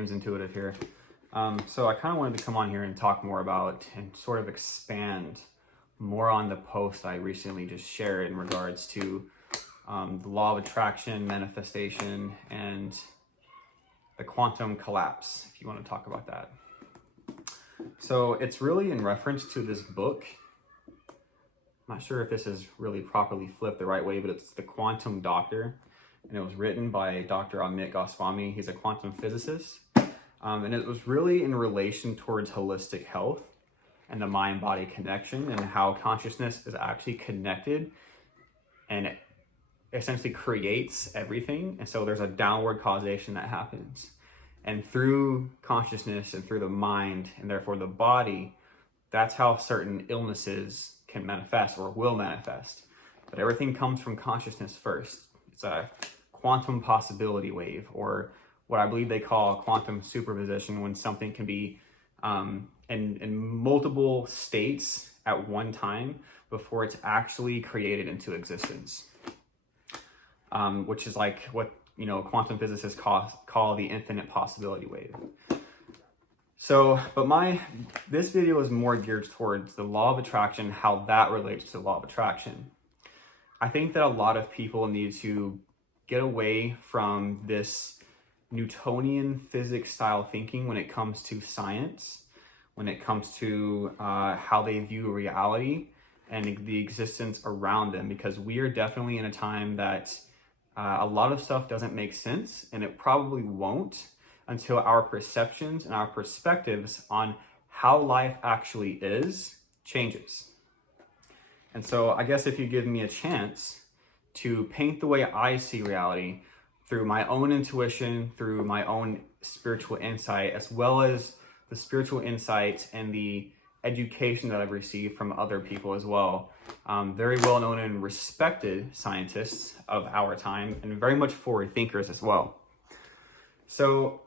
James Intuitive here. So I kind of wanted to come on here and talk more about and sort of expand more on the post I recently just shared in regards to the law of attraction, manifestation, and the quantum collapse, if you want to talk about that. So it's really in reference to this book. I'm not sure if this is really properly flipped the right way, but it's The Quantum Doctor. And it was written by Dr. Amit Goswami. He's a quantum physicist. And it was really in relation towards holistic health and the mind-body connection and how consciousness is actually connected and it essentially creates everything. And so there's a downward causation that happens. And through consciousness and through the mind and therefore the body, that's how certain illnesses can manifest or will manifest. But everything comes from consciousness first. It's a quantum possibility wave, or what I believe they call quantum superposition, when something can be in multiple states at one time before it's actually created into existence, which is like what quantum physicists call the infinite possibility wave. So, but this video is more geared towards the law of attraction, how that relates to the law of attraction. I think that a lot of people need to get away from this Newtonian physics style thinking when it comes to science, when it comes to how they view reality and the existence around them, because we are definitely in a time that a lot of stuff doesn't make sense, and it probably won't until our perceptions and our perspectives on how life actually is changes. And so I guess if you give me a chance to paint the way I see reality through my own intuition, through my own spiritual insight, as well as the spiritual insight and the education that I've received from other people as well, very well known and respected scientists of our time, and very much forward thinkers as well. So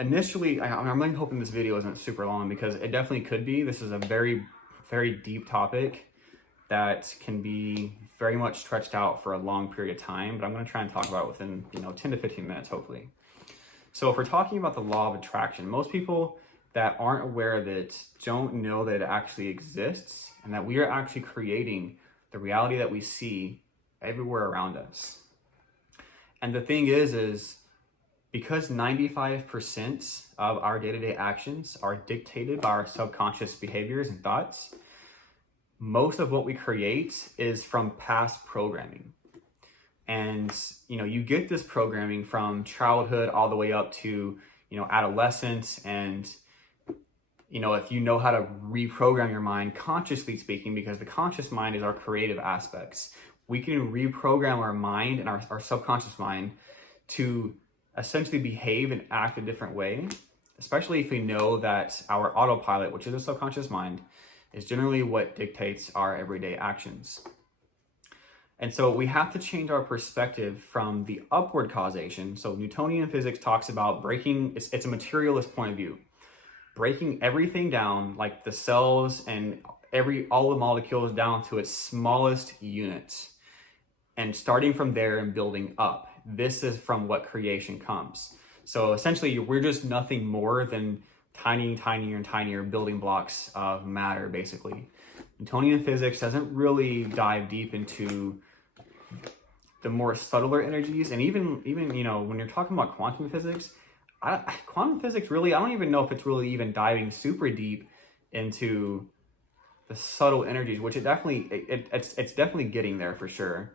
initially, I'm really hoping this video isn't super long, because it definitely could be. This is a very, very deep topic that can be very much stretched out for a long period of time, but I'm going to try and talk about it within 10 to 15 minutes, hopefully. So if we're talking about the law of attraction, most people that aren't aware of it don't know that it actually exists, and that we are actually creating the reality that we see everywhere around us. And the thing is because 95% of our day-to-day actions are dictated by our subconscious behaviors and thoughts, most of what we create is from past programming. And you get this programming from childhood all the way up to adolescence. And if you know how to reprogram your mind, consciously speaking, because the conscious mind is our creative aspects, we can reprogram our mind and our subconscious mind to essentially behave and act a different way, especially if we know that our autopilot, which is a subconscious mind, is generally what dictates our everyday actions. And so we have to change our perspective from the upward causation. So Newtonian physics talks about breaking, it's a materialist point of view, breaking everything down, like the cells and all the molecules, down to its smallest unit, and starting from there and building up. This is from what creation comes. So essentially, we're just nothing more than tinier and tinier building blocks of matter, basically. Newtonian physics doesn't really dive deep into the more subtler energies, and even when you're talking about quantum physics, really, I don't even know if it's really even diving super deep into the subtle energies, which it's definitely getting there for sure.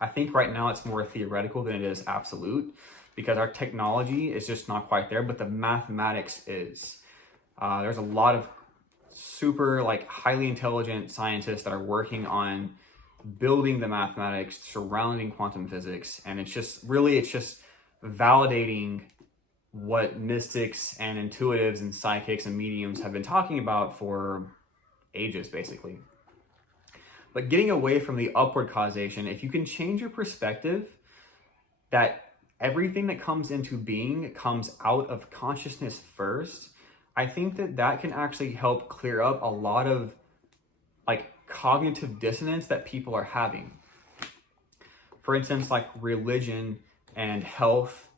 I think right now it's more theoretical than it is absolute, because our technology is just not quite there, but the mathematics is. There's a lot of super highly intelligent scientists that are working on building the mathematics surrounding quantum physics, and it's just validating what mystics and intuitives and psychics and mediums have been talking about for ages, basically. But getting away from the upward causation, if you can change your perspective that everything that comes into being comes out of consciousness first, I think that can actually help clear up a lot of cognitive dissonance that people are having. For instance, religion and health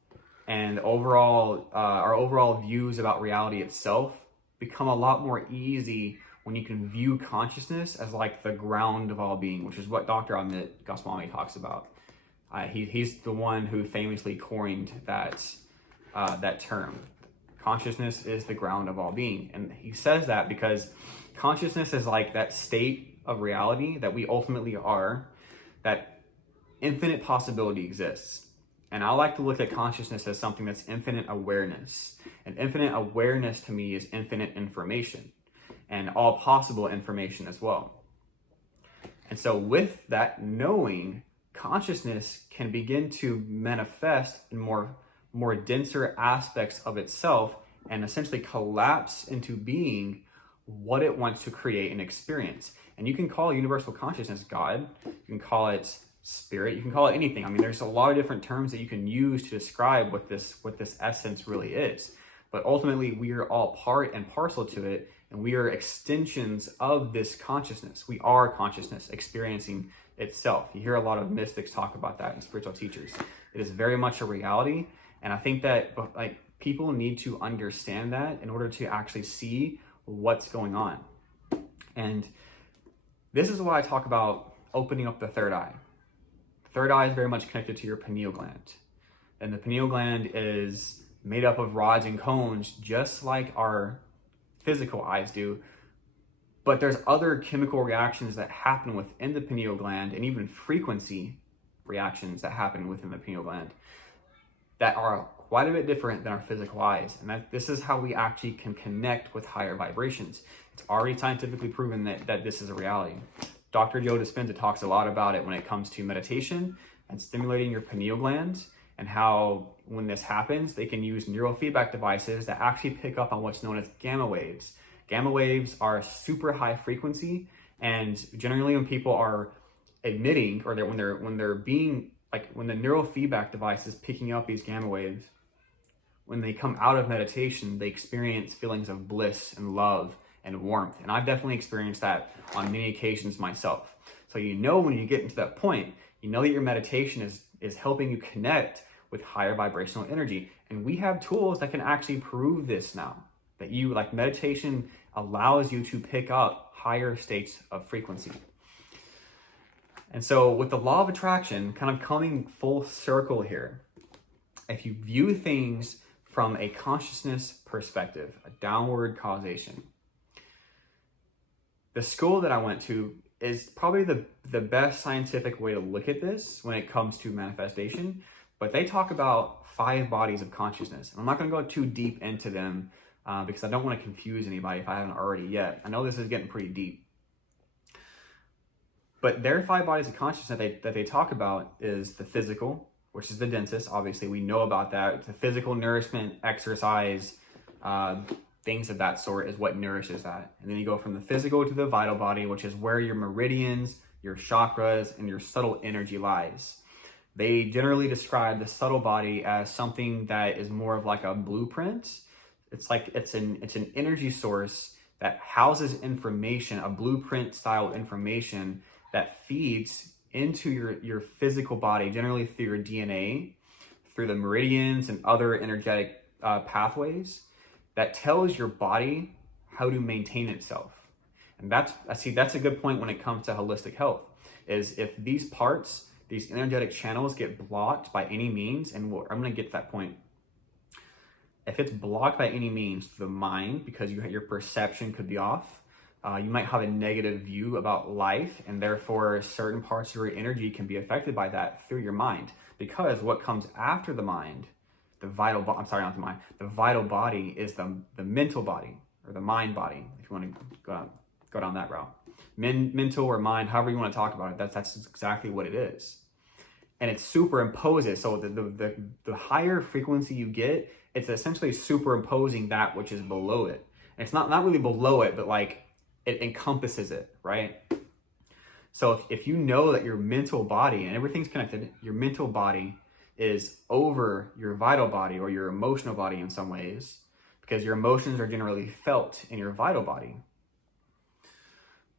and our overall views about reality itself become a lot more easy when you can view consciousness as like the ground of all being, which is what Dr. Amit Goswami talks about. He's the one who famously coined that term. Consciousness is the ground of all being. And he says that because consciousness is like that state of reality that we ultimately are, that infinite possibility exists. And I like to look at consciousness as something that's infinite awareness. And infinite awareness to me is infinite information and all possible information as well. And so with that knowing, consciousness can begin to manifest in more denser aspects of itself and essentially collapse into being what it wants to create and experience. And you can call universal consciousness God, you can call it spirit, you can call it anything. I mean, there's a lot of different terms that you can use to describe what this essence really is. But ultimately, we are all part and parcel to it, and we are extensions of this consciousness. We are consciousness experiencing itself. You hear a lot of mystics talk about that and spiritual teachers. It is very much a reality, and I think that like people need to understand that in order to actually see what's going on. And this is why I talk about opening up the third eye. The third eye is very much connected to your pineal gland, and the pineal gland is made up of rods and cones, just like our physical eyes do. But there's other chemical reactions that happen within the pineal gland, and even frequency reactions that happen within the pineal gland that are quite a bit different than our physical eyes. And this is how we actually can connect with higher vibrations. It's already scientifically proven that this is a reality. Dr. Joe Dispenza talks a lot about it when it comes to meditation and stimulating your pineal glands, and how when this happens, they can use neurofeedback devices that actually pick up on what's known as gamma waves. Gamma waves are super high frequency, and generally when people are emitting, or when they're being, like when the neurofeedback device is picking up these gamma waves, when they come out of meditation, they experience feelings of bliss and love and warmth. And I've definitely experienced that on many occasions myself. So when you get into that point, you know that your meditation is helping you connect with higher vibrational energy. And we have tools that can actually prove this now, that meditation allows you to pick up higher states of frequency. And so with the law of attraction kind of coming full circle here, if you view things from a consciousness perspective, a downward causation, the school that I went to is probably the best scientific way to look at this when it comes to manifestation. But they talk about 5 bodies of consciousness. And I'm not going to go too deep into them because I don't want to confuse anybody if I haven't already yet. I know this is getting pretty deep. But their 5 bodies of consciousness that they talk about is the physical, which is the densest. Obviously, we know about that. The physical nourishment, exercise, things of that sort is what nourishes that. And then you go from the physical to the vital body, which is where your meridians, your chakras, and your subtle energy lies. They generally describe the subtle body as something that is more of like a blueprint. It's an energy source that houses information, a blueprint style information that feeds into your physical body, generally through your DNA, through the meridians and other energetic pathways, that tells your body how to maintain itself. And that's a good point when it comes to holistic health, is if these parts, these energetic channels get blocked by any means, and I'm going to get to that point. If it's blocked by any means, the mind, because your perception could be off, you might have a negative view about life, and therefore certain parts of your energy can be affected by that through your mind. Because what comes after the mind, the vital body is the mental body, or the mind body, if you want to go down that route. Mental or mind, however you want to talk about it, that's exactly what it is. And it superimposes. So the higher frequency you get, it's essentially superimposing that which is below it. And it's not really below it, but like it encompasses it, right? So if you know that your mental body, and everything's connected, your mental body is over your vital body or your emotional body in some ways, because your emotions are generally felt in your vital body,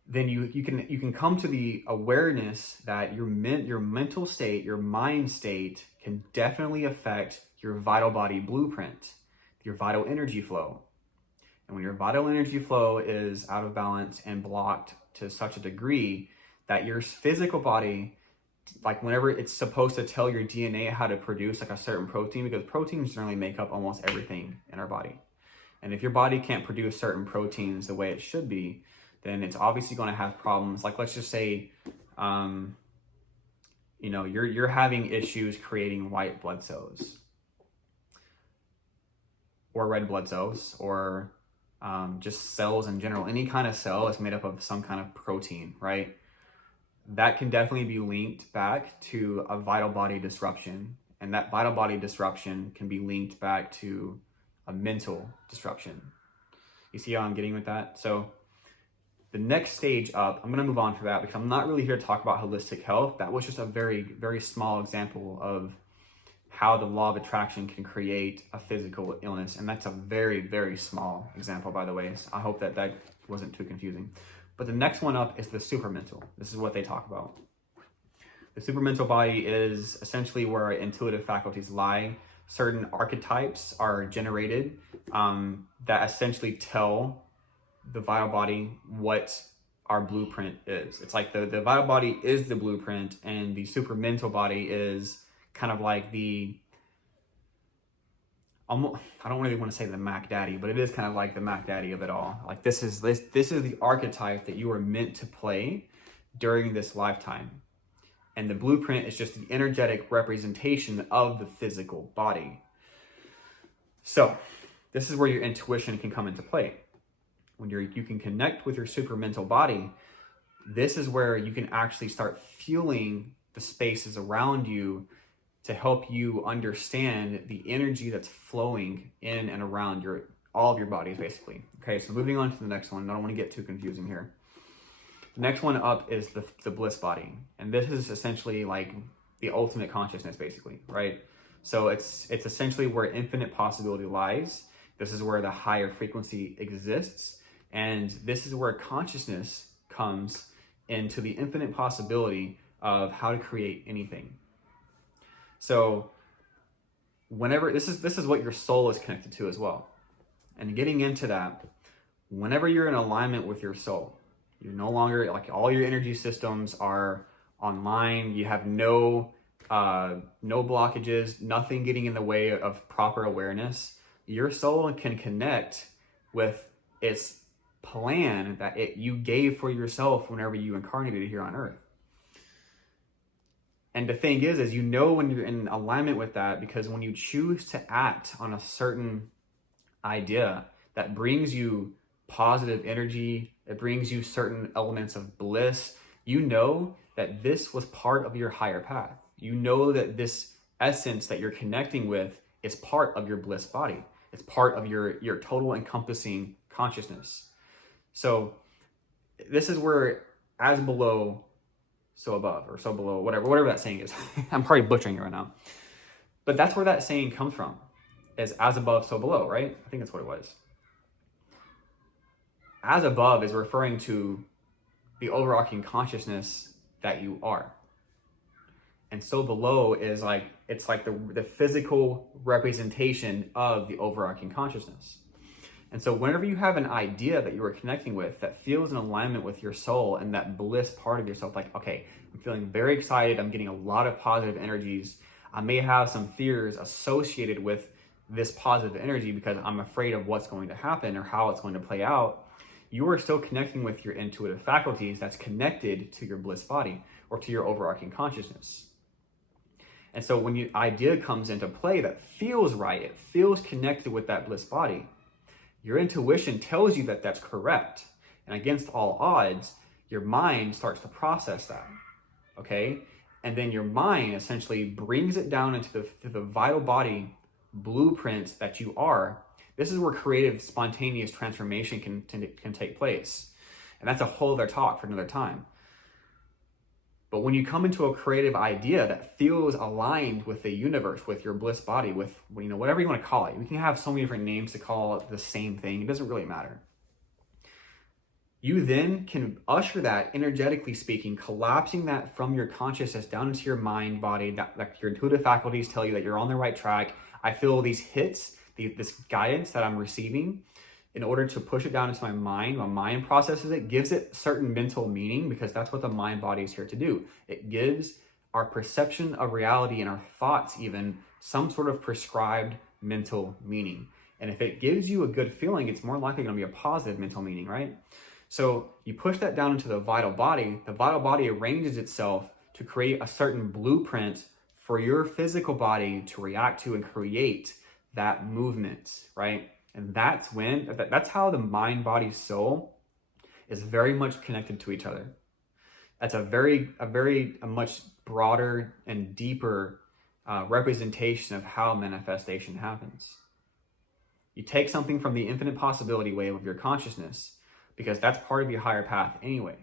then you can come to the awareness that your mental state, your mind state, can definitely affect your vital body blueprint, your vital energy flow. And when your vital energy flow is out of balance and blocked to such a degree that your physical body, like whenever it's supposed to tell your DNA how to produce like a certain protein, because proteins generally make up almost everything in our body. And if your body can't produce certain proteins the way it should be, then it's obviously going to have problems. Like, let's just say, you're having issues creating white blood cells or red blood cells, or just cells in general. Any kind of cell is made up of some kind of protein, right? That can definitely be linked back to a vital body disruption. And that vital body disruption can be linked back to a mental disruption. You see how I'm getting with that? So the next stage up, I'm going to move on for that because I'm not really here to talk about holistic health. That was just a very, very small example of how the law of attraction can create a physical illness. And that's a very, very small example, by the way. So I hope that wasn't too confusing. But the next one up is the supermental. This is what they talk about. The supermental body is essentially where our intuitive faculties lie. Certain archetypes are generated that essentially tell the vital body what our blueprint is. It's like the vital body is the blueprint, and the supermental body is kind of like I don't really want to say the Mac Daddy, but it is kind of like the Mac Daddy of it all. Like this is the archetype that you are meant to play during this lifetime. And the blueprint is just the energetic representation of the physical body. So this is where your intuition can come into play. When you can connect with your supermental body, this is where you can actually start feeling the spaces around you to help you understand the energy that's flowing in and around all of your bodies, basically. Okay, so moving on to the next one. I don't want to get too confusing here. The next one up is the bliss body. And this is essentially like the ultimate consciousness, basically, right? So it's essentially where infinite possibility lies. This is where the higher frequency exists. And this is where consciousness comes into the infinite possibility of how to create anything. So whenever, this is what your soul is connected to as well. And getting into that, whenever you're in alignment with your soul, you're no longer, like all your energy systems are online, you have no blockages, nothing getting in the way of proper awareness. Your soul can connect with its plan that you gave for yourself whenever you incarnated here on earth. And the thing is when you're in alignment with that, because when you choose to act on a certain idea that brings you positive energy, it brings you certain elements of bliss, you know that this was part of your higher path. You know that this essence that you're connecting with is part of your bliss body. It's part of your total encompassing consciousness. So this is where as below, so above, or so below, whatever that saying is. I'm probably butchering it right now. But that's where that saying comes from, is as above, so below, right? I think that's what it was. As above is referring to the overarching consciousness that you are. And so below is like, it's like the physical representation of the overarching consciousness. And so whenever you have an idea that you are connecting with that feels in alignment with your soul and that bliss part of yourself, like, okay, I'm feeling very excited, I'm getting a lot of positive energies, I may have some fears associated with this positive energy because I'm afraid of what's going to happen or how it's going to play out, you are still connecting with your intuitive faculties that's connected to your bliss body or to your overarching consciousness. And so when your idea comes into play that feels right, it feels connected with that bliss body, your intuition tells you that that's correct. And against all odds, your mind starts to process that, okay? And then your mind essentially brings it down into the vital body blueprint that you are. This is where creative, spontaneous transformation can take place. And that's a whole other talk for another time. But when you come into a creative idea that feels aligned with the universe, with your bliss body, with, whatever you want to call it, we can have so many different names to call it the same thing. It doesn't really matter. You then can usher that, energetically speaking, collapsing that from your consciousness down into your mind, body, that your intuitive faculties tell you that you're on the right track. I feel these hits, this guidance that I'm receiving, in order to push it down into my mind processes it, gives it certain mental meaning, because that's what the mind body is here to do. It gives our perception of reality and our thoughts even some sort of prescribed mental meaning. And if it gives you a good feeling, it's more likely going to be a positive mental meaning, right? So you push that down into the vital body arranges itself to create a certain blueprint for your physical body to react to and create that movement, right? And that's how the mind, body, soul is very much connected to each other. That's a much broader and deeper representation of how manifestation happens. You take something from the infinite possibility wave of your consciousness, because that's part of your higher path anyway.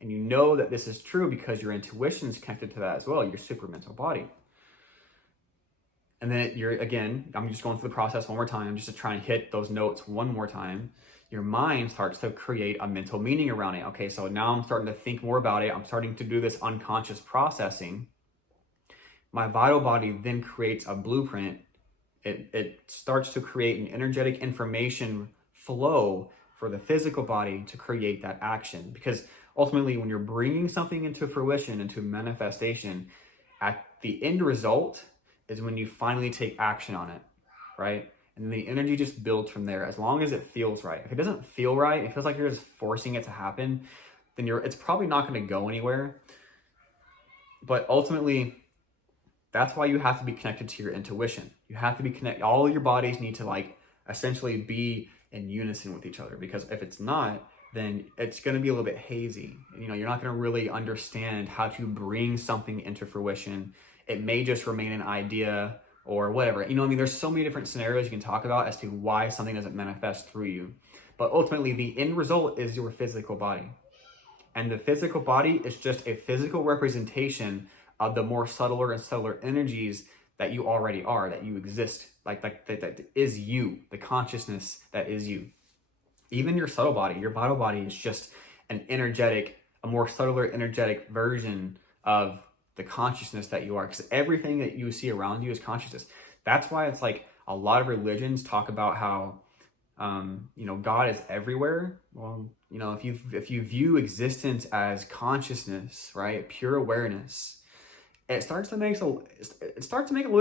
And you know that this is true because your intuition is connected to that as well, your supramental body. And then I'm just going through the process one more time, just to try and hit those notes one more time. Your mind starts to create a mental meaning around it. Okay, so now I'm starting to think more about it. I'm starting to do this unconscious processing. My vital body then creates a blueprint. It starts to create an energetic information flow for the physical body to create that action. Because ultimately, when you're bringing something into fruition, into manifestation, at the end result is when you finally take action on it, right? And the energy just builds from there, as long as it feels right. If it doesn't feel right, it feels like you're just forcing it to happen, then it's probably not going to go anywhere. But ultimately, that's why you have to be connected to your intuition. You have to be connected. All of your bodies need to essentially be in unison with each other, because if it's not, then it's going to be a little bit hazy. You're not going to really understand how to bring something into fruition. It may just remain an idea or whatever. There's so many different scenarios you can talk about as to why something doesn't manifest through you. But ultimately, the end result is your physical body. And the physical body is just a physical representation of the more subtler and subtler energies that you already are, that you exist, that is you, the consciousness that is you. Even your subtle body, your vital body, is just a more subtler energetic version of the consciousness that you are, because everything that you see around you is consciousness. That's why it's a lot of religions talk about how God is everywhere. Well, if you view existence as consciousness, right, pure awareness, it starts to make a little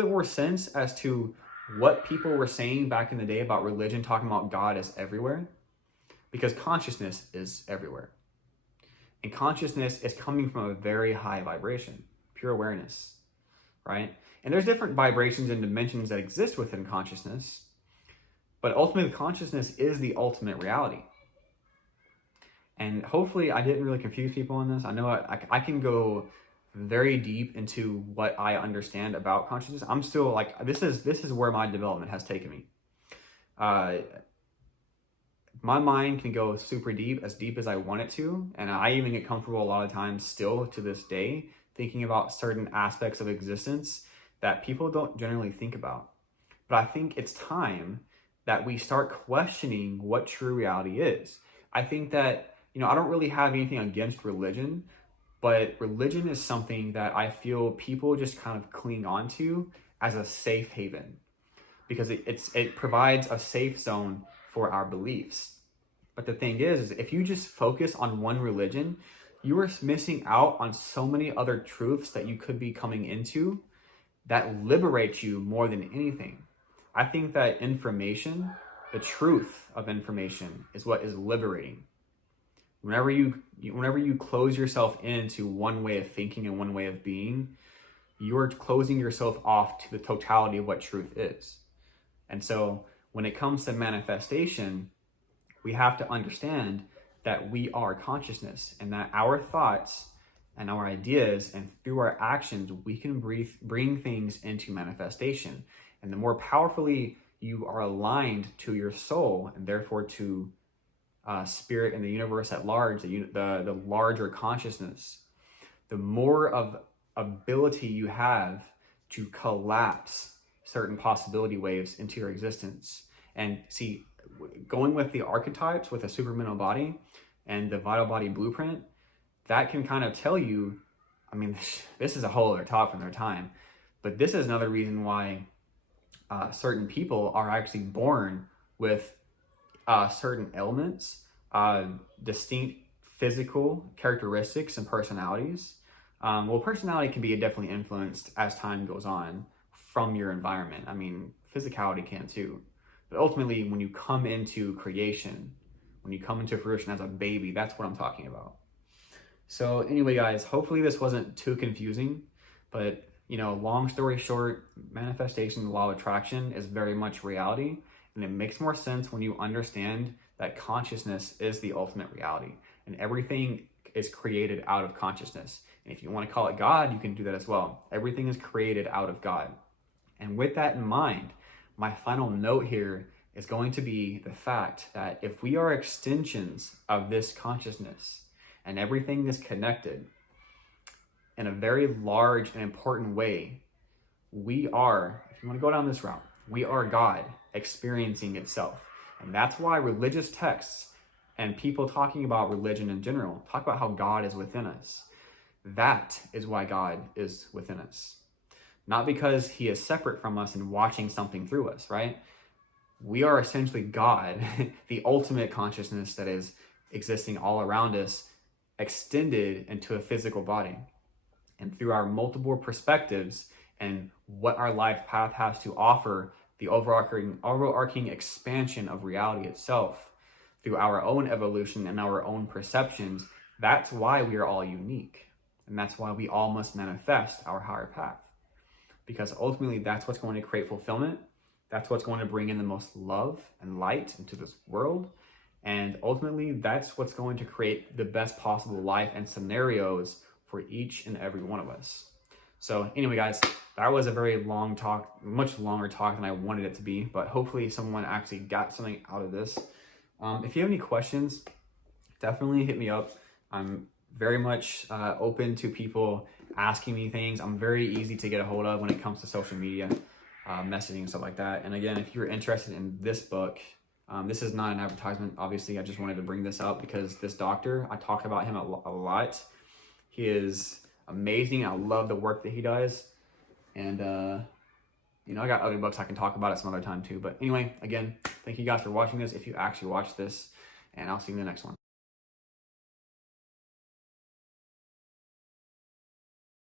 bit more sense as to what people were saying back in the day about religion, talking about God as everywhere, because consciousness is everywhere. And consciousness is coming from a very high vibration, pure awareness, right? And there's different vibrations and dimensions that exist within consciousness, but ultimately consciousness is the ultimate reality. And hopefully I didn't really confuse people on this. I know I can go very deep into what I understand about consciousness. I'm still this is where my development has taken me. My mind can go super deep, as deep as I want it to. And I even get comfortable a lot of times still to this day thinking about certain aspects of existence that people don't generally think about. But I think it's time that we start questioning what true reality is. I think that, I don't really have anything against religion, but religion is something that I feel people just kind of cling on to as a safe haven, because it provides a safe zone for our beliefs. But the thing is if you just focus on one religion, you are missing out on so many other truths that you could be coming into that liberate you more than anything. I think that information, the truth of information, is what is liberating. Whenever you close yourself into one way of thinking and one way of being, you're closing yourself off to the totality of what truth is. And so when it comes to manifestation, we have to understand that we are consciousness, and that our thoughts and our ideas and through our actions, we can bring things into manifestation. And the more powerfully you are aligned to your soul, and therefore to spirit and the universe at large, the larger consciousness, the more of ability you have to collapse certain possibility waves into your existence. And see, going with the archetypes with a supramental body and the vital body blueprint, that can kind of tell you, this is a whole other talk from their time, but this is another reason why certain people are actually born with certain ailments, distinct physical characteristics and personalities. Well, personality can be definitely influenced as time goes on from your environment. I mean, physicality can too. But ultimately, when you come into creation, when you come into fruition as a baby, that's what I'm talking about. So anyway, guys, hopefully this wasn't too confusing, but long story short, manifestation, the law of attraction is very much reality, and it makes more sense when you understand that consciousness is the ultimate reality, and everything is created out of consciousness. And if you want to call it God, you can do that as well. Everything is created out of God. And with that in mind, my final note here is going to be the fact that if we are extensions of this consciousness and everything is connected in a very large and important way, we are, if you want to go down this route, we are God experiencing itself. And that's why religious texts and people talking about religion in general talk about how God is within us. That is why God is within us. Not because he is separate from us and watching something through us, right? We are essentially God, the ultimate consciousness that is existing all around us, extended into a physical body. And through our multiple perspectives and what our life path has to offer, the overarching expansion of reality itself, through our own evolution and our own perceptions, that's why we are all unique. And that's why we all must manifest our higher path. Because ultimately, that's what's going to create fulfillment. That's what's going to bring in the most love and light into this world. And ultimately, that's what's going to create the best possible life and scenarios for each and every one of us. So anyway, guys, that was a very long talk, much longer talk than I wanted it to be, but hopefully someone actually got something out of this. If you have any questions, definitely hit me up. I'm very much open to people asking me things. I'm very easy to get a hold of when it comes to social media, messaging and stuff like that. And again, if you're interested in this book, this is not an advertisement. Obviously, I just wanted to bring this up because this doctor, I talked about him a lot. He is amazing. I love the work that he does. And, I got other books I can talk about at some other time too. But anyway, again, thank you guys for watching this, if you actually watched this, and I'll see you in the next one.